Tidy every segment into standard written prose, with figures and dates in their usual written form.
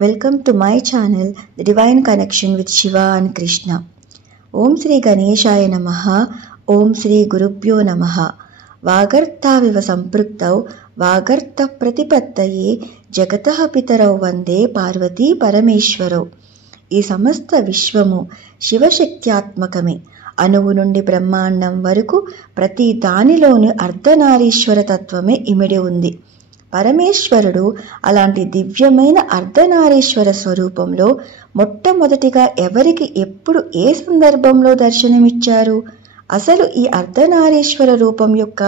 Welcome to my channel, The Divine Connection with Shiva and Krishna. Om Sri Ganeshaya Namaha, Om Sri Gurubhyo Namaha. Vagarthaviva Sampraktau, Vagartha Pratipattaye, Jagataha Pitarau Vande Parvati Parameshwarau. ఈ సమస్త విశ్వము శివశక్త్యాత్మకమే. అణువు నుండి బ్రహ్మాండం వరకు ప్రతి దానిలోని అర్ధనారీశ్వర తత్వమే ఇమిడి ఉంది. పరమేశ్వరుడు అలాంటి దివ్యమైన అర్ధనారీశ్వర స్వరూపంలో మొట్టమొదటిగా ఎవరికి ఎప్పుడు ఏ సందర్భంలో దర్శనమిచ్చారు? అసలు ఈ అర్ధనారీశ్వర రూపం యొక్క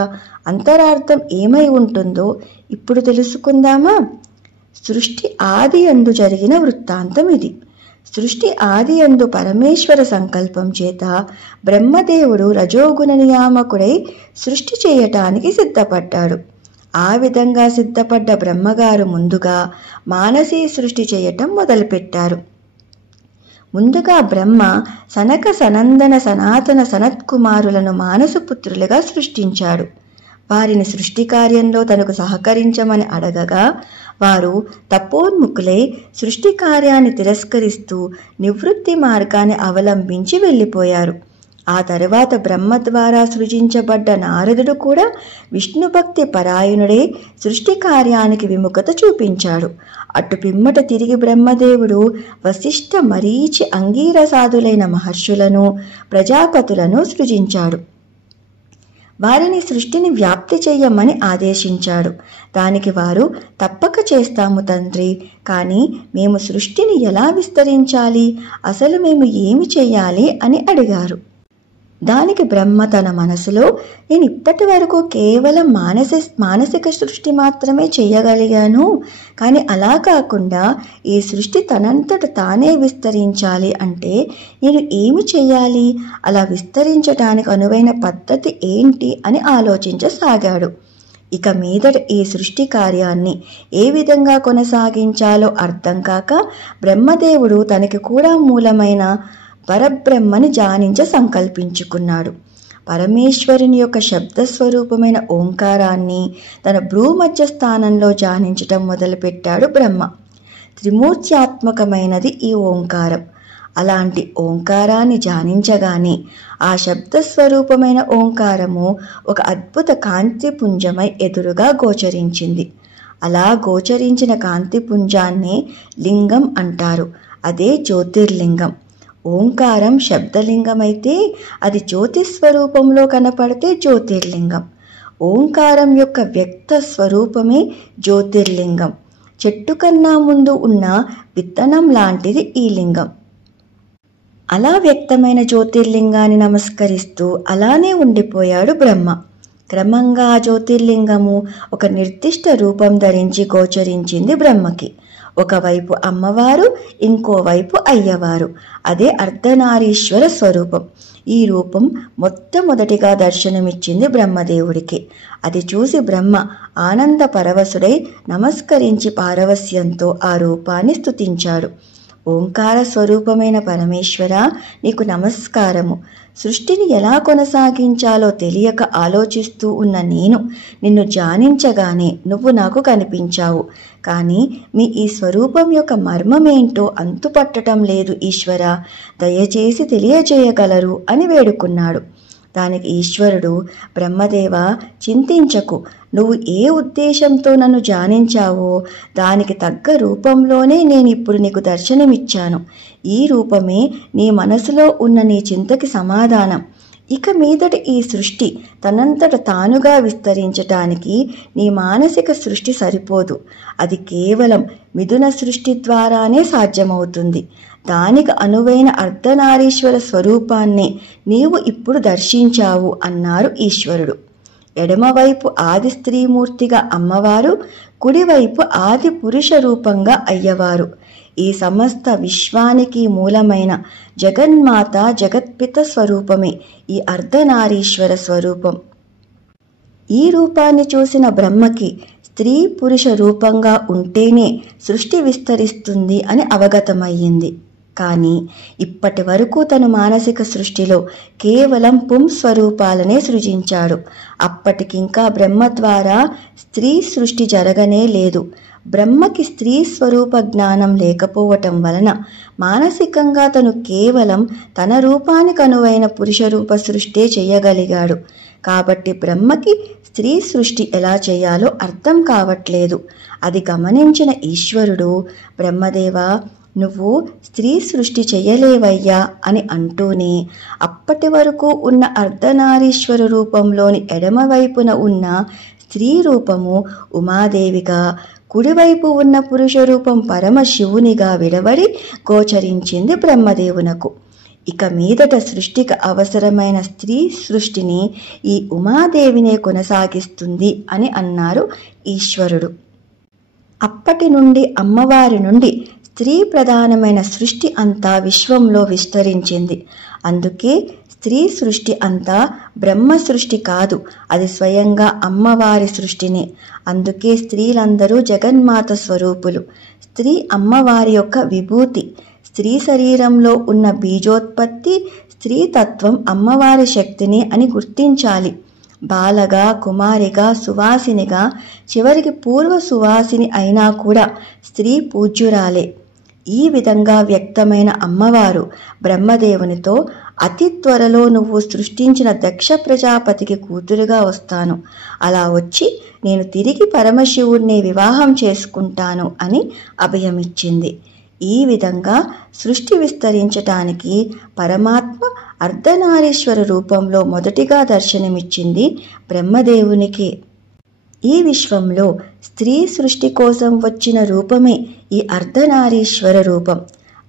అంతరార్థం ఏమై ఉంటుందో ఇప్పుడు తెలుసుకుందామా? సృష్టి ఆది యందు జరిగిన వృత్తాంతం ఇది. సృష్టి ఆది యందు పరమేశ్వర సంకల్పం చేత బ్రహ్మదేవుడు రజోగుణ నియామకుడై సృష్టి చేయటానికి సిద్ధపడ్డాడు. ఆ విధంగా సిద్ధపడ్డ బ్రహ్మగారు ముందుగా మానసీ సృష్టి చేయటం మొదలుపెట్టారు. ముందుగా బ్రహ్మ సనక సనందన సనాతన సనత్కుమారులను మానసపుత్రులుగా సృష్టించాడు. వారిని సృష్టి కార్యంలో తనకు సహకరించమని అడగగా వారు తపోన్ముఖులై సృష్టి కార్యాన్ని తిరస్కరిస్తూ నివృత్తి మార్గాన్ని అవలంబించి వెళ్ళిపోయారు. ఆ తరువాత బ్రహ్మ ద్వారా సృజించబడ్డ నారదుడు కూడా విష్ణుభక్తి పరాయణుడై సృష్టి కార్యానికి విముఖత చూపించాడు. అటు పిమ్మట తిరిగి బ్రహ్మదేవుడు వశిష్ఠ మరీచి అంగీరసాదులైన మహర్షులను ప్రజాపతులను సృజించాడు. వారిని సృష్టిని వ్యాప్తి చెయ్యమని ఆదేశించాడు. దానికి వారు తప్పక చేస్తాము తండ్రి, కానీ మేము సృష్టిని ఎలా విస్తరించాలి, అసలు మేము ఏమి చెయ్యాలి అని అడిగారు. దానికి బ్రహ్మ తన మనసులో నేను ఇప్పటి వరకు కేవలం మానసిక సృష్టి మాత్రమే చెయ్యగలిగాను, కానీ అలా కాకుండా ఈ సృష్టి తనంతట తానే విస్తరించాలి అంటే నేను ఏమి చెయ్యాలి, అలా విస్తరించడానికి అనువైన పద్ధతి ఏంటి అని ఆలోచించసాగాడు. ఇక మీదట ఈ సృష్టి కార్యాన్ని ఏ విధంగా కొనసాగించాలో అర్థం కాక బ్రహ్మదేవుడు తనకి కూడా మూలమైన పరబ్రహ్మని ధ్యానించ సంకల్పించుకున్నాడు. పరమేశ్వరుని యొక్క శబ్దస్వరూపమైన ఓంకారాన్ని తన భ్రూమధ్య స్థానంలో ధ్యానించటం మొదలుపెట్టాడు బ్రహ్మ. త్రిమూర్త్యాత్మకమైనది ఈ ఓంకారం. అలాంటి ఓంకారాన్ని ధ్యానించగానే ఆ శబ్దస్వరూపమైన ఓంకారము ఒక అద్భుత కాంతిపుంజమై ఎదురుగా గోచరించింది. అలా గోచరించిన కాంతిపుంజాన్నే లింగం అంటారు. అదే జ్యోతిర్లింగం. ఓంకారం శబ్దలింగమైతే అది జ్యోతి స్వరూపంలో కనపడితే జ్యోతిర్లింగం. ఓంకారం యొక్క వ్యక్త స్వరూపమే జ్యోతిర్లింగం. చెట్టు కన్నా ముందు ఉన్న విత్తనం లాంటిది ఈ లింగం. అలా వ్యక్తమైన జ్యోతిర్లింగాన్ని నమస్కరిస్తూ అలానే ఉండిపోయాడు బ్రహ్మ. క్రమంగా ఆ జ్యోతిర్లింగము ఒక నిర్దిష్ట రూపం ధరించి గోచరించింది బ్రహ్మకి. ఒకవైపు అమ్మవారు, ఇంకోవైపు అయ్యవారు. అదే అర్ధనారీశ్వర స్వరూపం. ఈ రూపం మొట్టమొదటిగా దర్శనమిచ్చింది బ్రహ్మదేవుడికి. అది చూసి బ్రహ్మ ఆనంద పరవశుడై నమస్కరించి పారవస్యంతో ఆ రూపాన్ని స్తుతించాడు. ఓంకార స్వరూపమైన పరమేశ్వర, నీకు నమస్కారము. సృష్టిని ఎలా కొనసాగించాలో తెలియక ఆలోచిస్తూ ఉన్న నేను నిన్ను ధ్యానించగానే నువ్వు నాకు కనిపించావు. కానీ మీ ఈ స్వరూపం యొక్క మర్మమేంటో అంతుపట్టడం లేదు ఈశ్వర, దయచేసి తెలియజేయగలరు అని వేడుకున్నాడు. దానికి ఈశ్వరుడు, బ్రహ్మదేవ చింతించకు, నువ్వు ఏ ఉద్దేశంతో నన్ను ధ్యానించావో దానికి తగ్గ రూపంలోనే నేను ఇప్పుడు నీకు దర్శనమిచ్చాను. ఈ రూపమే నీ మనసులో ఉన్న నీ చింతకి సమాధానం. ఇక మీదట ఈ సృష్టి తనంతట తానుగా విస్తరించటానికి నీ మానసిక సృష్టి సరిపోదు. అది కేవలం మిథున సృష్టి ద్వారానే సాధ్యమవుతుంది. దానికి అనువైన అర్ధనారీశ్వర స్వరూపాన్ని నీవు ఇప్పుడు దర్శించావు అన్నారు ఈశ్వరుడు. ఎడమవైపు ఆది స్త్రీమూర్తిగా అమ్మవారు, కుడివైపు ఆది పురుష రూపంగా అయ్యవారు. ఈ సమస్త విశ్వానికి మూలమైన జగన్మాత జగత్పిత స్వరూపమే ఈ అర్ధనారీశ్వర స్వరూపం. ఈ రూపాన్ని చూసిన బ్రహ్మకి స్త్రీ పురుష రూపంగా ఉంటేనే సృష్టి విస్తరిస్తుంది అని అవగతమయ్యింది. కానీ ఇప్పటి వరకు తను మానసిక సృష్టిలో కేవలం పుంస్వరూపాలనే సృజించాడు. అప్పటికింకా బ్రహ్మ ద్వారా స్త్రీ సృష్టి జరగనే లేదు. బ్రహ్మకి స్త్రీ స్వరూప జ్ఞానం లేకపోవటం వలన మానసికంగా తను కేవలం తన రూపానికి అనువైన పురుష రూప సృష్టి చేయగలిగాడు. కాబట్టి బ్రహ్మకి స్త్రీ సృష్టి ఎలా చేయాలో అర్థం కావట్లేదు. అది గమనించిన ఈశ్వరుడు, బ్రహ్మదేవా, నువ్వు స్త్రీ సృష్టి చెయ్యలేవయ్యా అని అంటూనే అప్పటి వరకు ఉన్న అర్ధనారీశ్వర రూపంలోని ఎడమవైపున ఉన్న స్త్రీ రూపము ఉమాదేవిగా, కుడివైపు ఉన్న పురుష రూపం పరమశివునిగా విడవడి గోచరించింది బ్రహ్మదేవునకు. ఇక మీదట సృష్టికి అవసరమైన స్త్రీ సృష్టిని ఈ ఉమాదేవినే కొనసాగిస్తుంది అని అన్నారు ఈశ్వరుడు. అప్పటి నుండి అమ్మవారి నుండి స్త్రీ ప్రధానమైన సృష్టి అంతా విశ్వంలో విస్తరించింది. అందుకే స్త్రీ సృష్టి అంతా బ్రహ్మ సృష్టి కాదు, అది స్వయంగా అమ్మవారి సృష్టిని. అందుకే స్త్రీలందరూ జగన్మాత స్వరూపులు. స్త్రీ అమ్మవారి యొక్క విభూతి. స్త్రీ శరీరంలో ఉన్న బీజోత్పత్తి, స్త్రీతత్వం అమ్మవారి శక్తిని అని గుర్తించాలి. బాలగా, కుమారిగా, సువాసినిగా, చివరికి పూర్వ సువాసిని అయినా కూడా స్త్రీ పూజ్యురాలే. ఈ విధంగా వ్యక్తమైన అమ్మవారు బ్రహ్మదేవునితో, అతి త్వరలో నువ్వు సృష్టించిన దక్ష ప్రజాపతికి కూతురుగా వస్తాను, అలా వచ్చి నేను తిరిగి పరమశివుణ్ణి వివాహం చేసుకుంటాను అని అభయమిచ్చింది. ఈ విధంగా సృష్టి విస్తరించటానికి పరమాత్మ అర్ధనారీశ్వర రూపంలో మొదటిగా దర్శనమిచ్చింది బ్రహ్మదేవునికి. ఈ విశ్వంలో స్త్రీ సృష్టి కోసం వచ్చిన రూపమే ఈ అర్ధనారీశ్వర రూపం.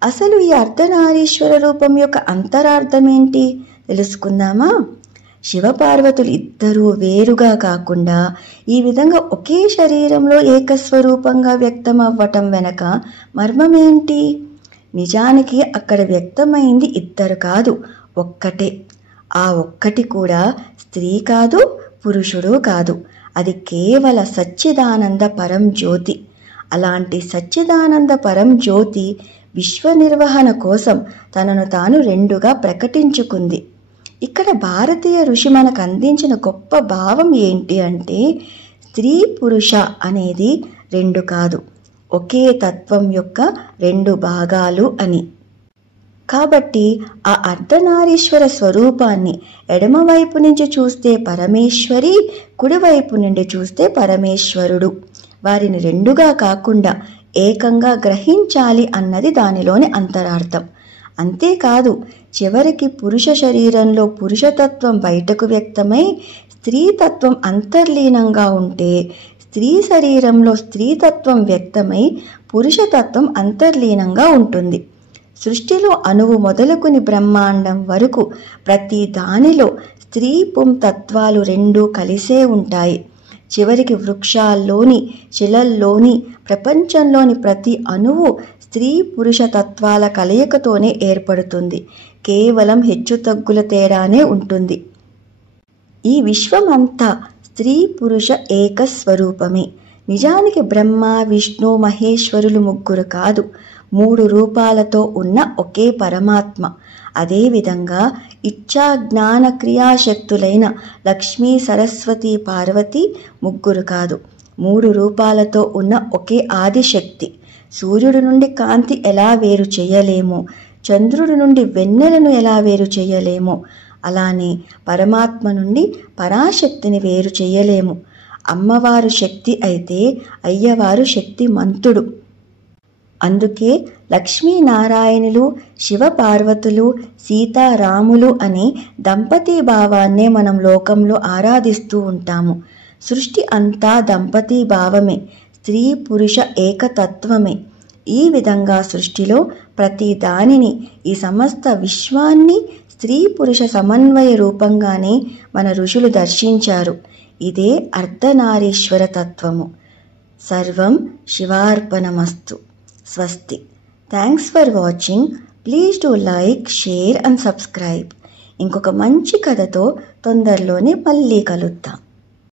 అసలు ఈ అర్ధనారీశ్వర రూపం యొక్క అంతరార్థం ఏంటి తెలుసుకుందామా? శివపార్వతులు ఇద్దరూ వేరుగా కాకుండా ఈ విధంగా ఒకే శరీరంలో ఏకస్వరూపంగా వ్యక్తమవ్వటం వెనక మర్మమేంటి? నిజానికి అక్కడ వ్యక్తమైంది ఇద్దరు కాదు, ఒక్కటే. ఆ ఒక్కటి కూడా స్త్రీ కాదు, పురుషుడు కాదు. అది కేవల సచ్చిదానంద పరం జ్యోతి. అలాంటి సచ్చిదానంద పరం జ్యోతి విశ్వ నిర్వహణ కోసం తనను తాను రెండుగా ప్రకటించుకుంది. ఇక్కడ భారతీయ ఋషి మనకు అందించిన గొప్ప భావం ఏంటి అంటే, స్త్రీ పురుష అనేది రెండు కాదు, ఒకే తత్వం యొక్క రెండు భాగాలు అని. కాబట్టి ఆ అర్ధనారీశ్వర స్వరూపాన్ని ఎడమవైపు నుంచి చూస్తే పరమేశ్వరి, కుడివైపు నుండి చూస్తే పరమేశ్వరుడు. వారిని రెండుగా కాకుండా ఏకంగా గ్రహించాలి అన్నది దానిలోని అంతరార్థం. అంతేకాదు, చివరికి పురుష శరీరంలో పురుషతత్వం బయటకు వ్యక్తమై స్త్రీతత్వం అంతర్లీనంగా ఉంటే, స్త్రీ శరీరంలో స్త్రీతత్వం వ్యక్తమై పురుషతత్వం అంతర్లీనంగా ఉంటుంది. సృష్టిలో అణువు మొదలుకుని బ్రహ్మాండం వరకు ప్రతి దానిలో స్త్రీ పుం తత్వాలు రెండూ కలిసే ఉంటాయి. చివరికి వృక్షాల్లోని, శిలల్లోని, ప్రపంచంలోని ప్రతి అణువు స్త్రీ పురుష తత్వాల కలయికతోనే ఏర్పడుతుంది. కేవలం హెచ్చుతగ్గుల తేడానే ఉంటుంది. ఈ విశ్వమంతా స్త్రీ పురుష ఏక స్వరూపమే. నిజానికి బ్రహ్మ, విష్ణు, మహేశ్వరులు ముగ్గురు కాదు, 3 రూపాలతో ఉన్న ఒకే పరమాత్మ. అదేవిధంగా ఇచ్ఛా జ్ఞాన క్రియాశక్తులైన లక్ష్మీ, సరస్వతి, పార్వతి ముగ్గురు కాదు, 3 రూపాలతో ఉన్న ఒకే ఆదిశక్తి. సూర్యుడి నుండి కాంతి ఎలా వేరు చేయలేమో, చంద్రుడి నుండి వెన్నెలను ఎలా వేరు చేయలేమో, అలానే పరమాత్మ నుండి పరాశక్తిని వేరు చేయలేము. అమ్మవారు శక్తి అయితే అయ్యవారు శక్తిమంతుడు. అందుకే లక్ష్మీనారాయణులు, శివపార్వతులు, సీతారాములు అనే దంపతీ భావాన్నే మనం లోకంలో ఆరాధిస్తూ ఉంటాము. సృష్టి అంతా దంపతీ భావమే, స్త్రీ పురుష ఏకతత్వమే. ఈ విధంగా సృష్టిలో ప్రతి దానిని, ఈ సమస్త విశ్వాన్ని స్త్రీ పురుష సమన్వయ రూపంగానే మన ఋషులు దర్శించారు. ఇదే అర్ధనారీశ్వర తత్వము. సర్వం శివార్పణమస్తు. స్వస్తి. Thanks for watching. Please do like, share and subscribe. ఇంకొక మంచి కథతో తొందరలోనే మళ్ళీ కలుద్దాం.